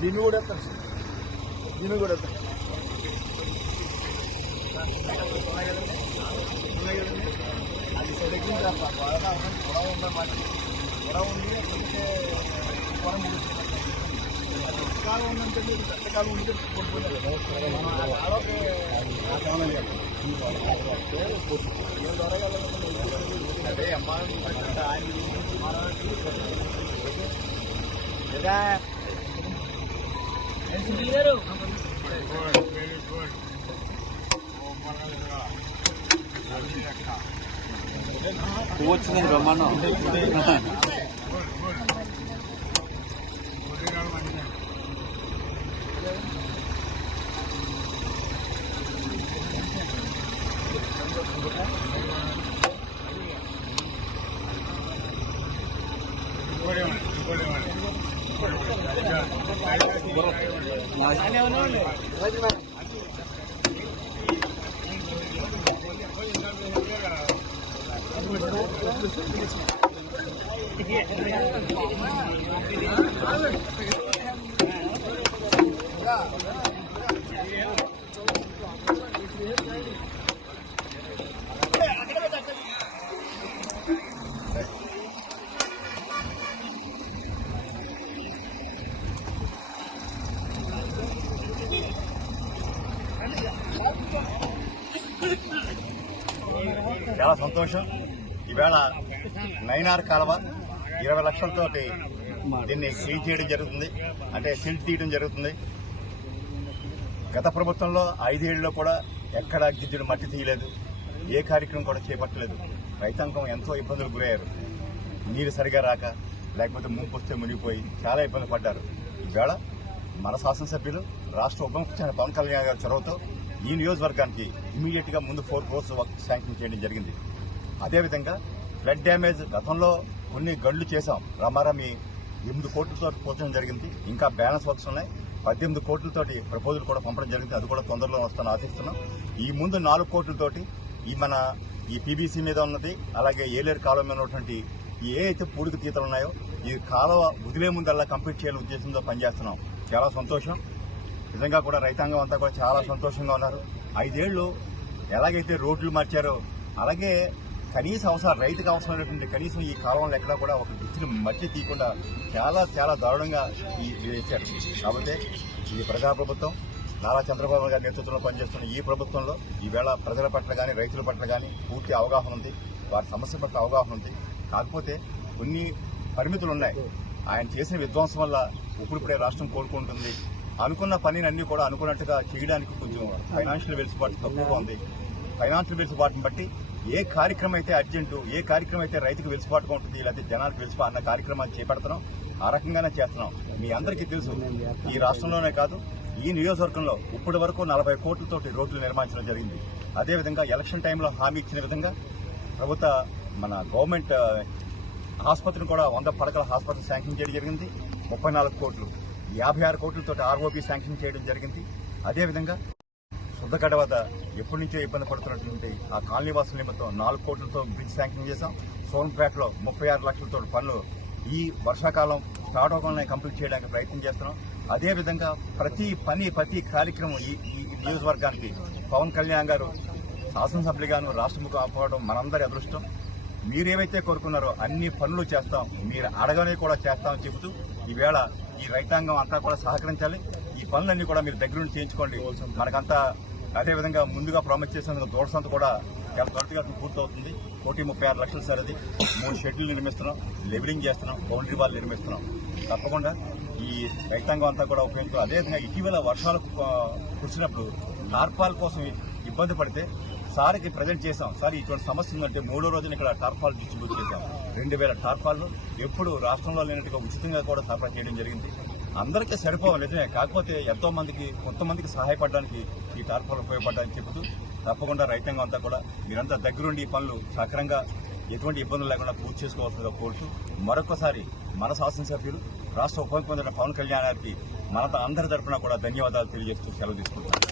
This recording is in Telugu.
దీన్ని కూడా దీన్ని కూడా అది సెలెక్టింగ్ బాగా ఉందన్నమాట. కూడా ఉంది కాలం ఉందంటే పెద్దకాలం ఉంటే అదే అమ్మా వచ్చింది బ్రహ్మాండం. చాలా సంతోషం. ఈవేళ నైనార్ కాలువ 20 లక్షలతోటి దీన్ని క్లీన్ చేయడం జరుగుతుంది, అంటే సిల్ట్ తీయడం జరుగుతుంది. గత ప్రభుత్వంలో 5 ఏళ్లలో కూడా ఎక్కడా గిద్దెడు మట్టి తీయలేదు, ఏ కార్యక్రమం కూడా చేపట్టలేదు. రైతాంగం ఎంతో ఇబ్బందులు గురయ్యారు. నీరు సరిగా రాక, లేకపోతే ముంపు వస్తే మునిగిపోయి చాలా ఇబ్బంది పడ్డారు. ఈవేళ మన శాసనసభ్యులు రాష్ట్ర ఉప ముఖ్యమంత్రి పవన్ కళ్యాణ్ గారి చొరవతో ఈ నియోజకవర్గానికి ఇమీడియట్ గా ముందు 4 crores వర్క్ శాంక్షన్ చేయడం జరిగింది. అదేవిధంగా ఫ్లడ్ డ్యామేజ్ గతంలో కొన్ని గడులు చేశాం, రమారమి 8 కోట్లతో పోచడం జరిగింది. ఇంకా బ్యాలెన్స్ వర్క్స్ ఉన్నాయి. 18 కోట్లతోటి ప్రపోజల్ కూడా పంపడం జరిగింది. అది కూడా తొందరలో వస్తాను ఆశిస్తున్నాం. ఈ ముందు 4 కోట్లతోటి ఈ పీబీసీ మీద ఉన్నది, అలాగే ఏలేరు కాలువ మీద ఉన్నటువంటి ఏ అయితే పూడిక తీతలు ఉన్నాయో ఈ కాలువ వదిలే ముందల్లా కంప్లీట్ చేయాలని ఉద్దేశంతో పనిచేస్తున్నాం. చాలా సంతోషం. నిజంగా కూడా రైతాంగం అంతా కూడా చాలా సంతోషంగా ఉన్నారు. 5 ఏళ్లు ఎలాగైతే రోడ్లు మార్చారో అలాగే కనీస అవసరం, రైతుకు అవసరమైనటువంటి కనీసం ఈ కాలంలో ఎక్కడా కూడా ఒక గిచ్చిన మట్టి తీయకుండా చాలా చాలా దారుణంగా వేశారు. కాబట్టి ఈ ప్రజాప్రభుత్వం నారా చంద్రబాబు గారి నేతృత్వంలో పనిచేస్తున్న ఈ ప్రభుత్వంలో ఈవేళ ప్రజల పట్ల కానీ రైతుల పట్ల కానీ పూర్తి అవగాహన ఉంది, వారి సమస్య పట్ల అవగాహన ఉంది. కాకపోతే కొన్ని పరిమితులు ఉన్నాయి. ఆయన చేసిన విధ్వంసం వల్ల ఇప్పుడిప్పుడే రాష్ట్రం కోలుకుంటుంది. అనుకున్న పనిని అన్ని కూడా అనుకున్నట్టుగా చేయడానికి కొంచెం ఫైనాన్షియల్ వెసులుబాటు తక్కువగా ఉంది. ఫైనాన్షియల్ వెసులుబాటుని బట్టి ఏ కార్యక్రమం అయితే అర్జెంటు, ఏ కార్యక్రమం అయితే రైతుకు వెసులుబాటుగా ఉంటుంది, లేకపోతే జనాలకు వెసులుబాటు అన్న కార్యక్రమాలు చేపడుతున్నాం. ఆ రకంగానే చేస్తున్నాం. మీ అందరికీ తెలుసు, ఈ రాష్ట్రంలోనే కాదు ఈ నియోజకవర్గంలో ఇప్పటి వరకు 40 కోట్లతోటి రోడ్లు నిర్మించడం జరిగింది. అదేవిధంగా ఎలక్షన్ టైంలో హామీ ఇచ్చిన విధంగా ప్రభుత్వ మన గవర్నమెంట్ ఆసుపత్రిని కూడా 100 పడకల ఆసుపత్రి శాంక్షన్ చేయడం జరిగింది. 34 కోట్లు, 56 కోట్లతో ఆర్ఓపీ శాంక్షన్ చేయడం జరిగింది. అదేవిధంగా శుద్ధగడ్డ వద్ద ఎప్పటి నుంచో ఇబ్బంది పడుతున్నటువంటి ఆ కాలనీ వాసుల నిమిత్తం 4 కోట్లతో బ్రిడ్జ్ శాంక్షన్ చేశాం. సోన్పేటలో 36 లక్షలతో పనులు ఈ వర్షాకాలం స్టార్ట్ అవ్వగానే కంప్లీట్ చేయడానికి ప్రయత్నం చేస్తున్నాం. అదేవిధంగా ప్రతి కార్యక్రమం ఈ నియోజకవర్గానికి పవన్ కళ్యాణ్ గారు శాసనసభ్యులుగాను రాష్ట్ర ముఖ్యం అవ్వడం మనందరి అదృష్టం. మీరేవైతే కోరుకున్నారో అన్ని పనులు చేస్తాం, మీరు అడగనే కూడా చేస్తామని చెబుతూ ఈవేళ ఈ రైతాంగం అంతా కూడా సహకరించాలి. ఈ పనులన్నీ కూడా మీరు దగ్గర నుండి చేయించుకోండి. మనకంతా అదేవిధంగా ముందుగా ప్రామిస్ చేసినందుకు దోడ్సంత కూడా చాలా త్వరగా పూర్తవుతుంది. 136 లక్షలు సార్, అది 3 షెడ్యూల్ నిర్మిస్తున్నాం, లెవెలింగ్ చేస్తున్నాం, బౌండరీ వాల్ నిర్మిస్తున్నాం. తప్పకుండా ఈ రైతాంగం అంతా కూడా ఉపయోగించుకో. అదేవిధంగా ఇటీవల వర్షాలు కురిసినప్పుడు టార్పాల్ కోసం ఇబ్బంది పడితే సార్కి ప్రజెంట్ చేశాం. సార్ ఇటువంటి సమస్య ఉందంటే 3వ రోజున ఇక్కడ టార్పాల్ డిస్ట్రిబ్యూట్ చేశాం. 2000 టార్పాళ్ళు ఎప్పుడు రాష్ట్రంలో లేనట్టుగా ఉచితంగా కూడా సరఫరా చేయడం జరిగింది. అందరికీ సరిపోవాలి నిజమే, కాకపోతే ఎంతో మందికి కొంతమందికి సహాయపడడానికి ఈ టార్పాలు ఉపయోగపడ్డాయని చెబుతూ తప్పకుండా రైతాంగం అంతా కూడా మీరంతా దగ్గరుండి ఈ పనులు సక్రమంగా ఎటువంటి ఇబ్బందులు లేకుండా పూర్తి చేసుకోవాల్సిందిగా కోరుతూ మరొకసారి మన శాసనసభ్యులు రాష్ట్ర ఉప ముఖ్యమంత్రి పవన్ కళ్యాణ్ గారికి మన అందరి తరఫున కూడా ధన్యవాదాలు తెలియజేస్తూ సెలవు తీసుకుంటున్నాను.